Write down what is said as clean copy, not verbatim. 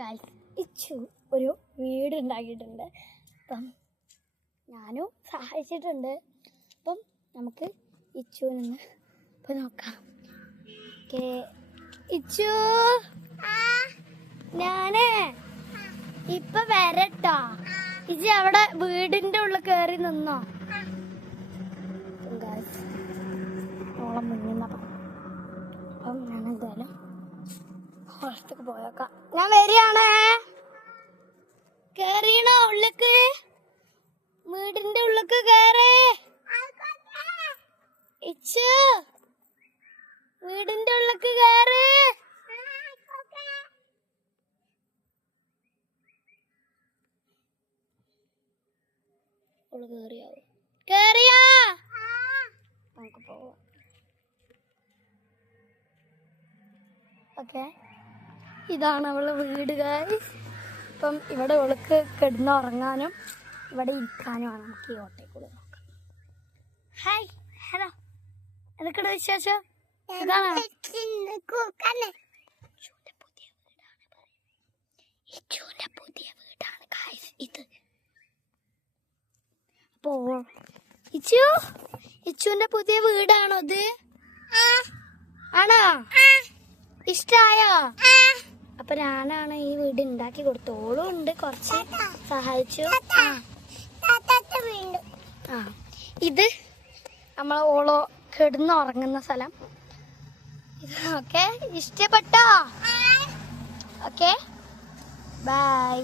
Guys, Ichu ഒരു വീട് ഉണ്ടാക്കിയിട്ടുണ്ട്. അപ്പം ഞാനും സഹായിച്ചിട്ടുണ്ട്. അപ്പം നമുക്ക് ഇച്ചുവിനൊന്ന് ഇപ്പം നോക്കാം. ഇച്ചു, ഞാനേ ഇപ്പൊ വരട്ടോ. ഇജി അവിടെ വീടിന്റെ ഉള്ളിൽ കയറി നിന്നോ. ഓളം മുന്നിന്ന അപ്പം ഞാൻ എന്തായാലും പുറത്തേക്ക് പോയേക്കാം. ഞാൻ വരികയാണേ. കേറിയണോ ഉള്ളിക്ക്? വീടിന്റെ ഉള്ളിക്ക് കേറേ. ഇച്ചു, വീടിന്റെ ഉള്ളിക്ക് കേറ്. കേറിയാ നമുക്ക് പോവാം. ഓക്കെ, ഇതാണ് അവളെ വീട് ഗൈസ്. അപ്പം ഇവിടെ അവൾക്ക് കിടന്നുറങ്ങാനും ഇവിടെ ഇരിക്കാനുമാണ്. നമുക്ക് ഈ ഓട്ടേക്കൂടെ നോക്കാം. ഹായ്, ഹലോ, എന്തൊക്കെയാണ് വിശേഷം? ഇതാണ് ഇച്ചുവിന്റെ പുതിയ വീടാണ് ഗൈസ് ഇത്. അപ്പോ ഇച്ചുവിന്റെ പുതിയ വീടാണോ ഇത്? ആണോ? ഇഷ്ടായോ? അപ്പൊ ഞാനാണ് ഈ വീട് ഉണ്ടാക്കി കൊടുത്തു. ഓളും ഉണ്ട്, കുറച്ച് സഹായിച്ചു. ഇത് നമ്മളെ ഓളോ കിടന്നുറങ്ങുന്ന സ്ഥലം. ഓക്കെ, ഇഷ്ടപ്പെട്ടോ? Okay, by.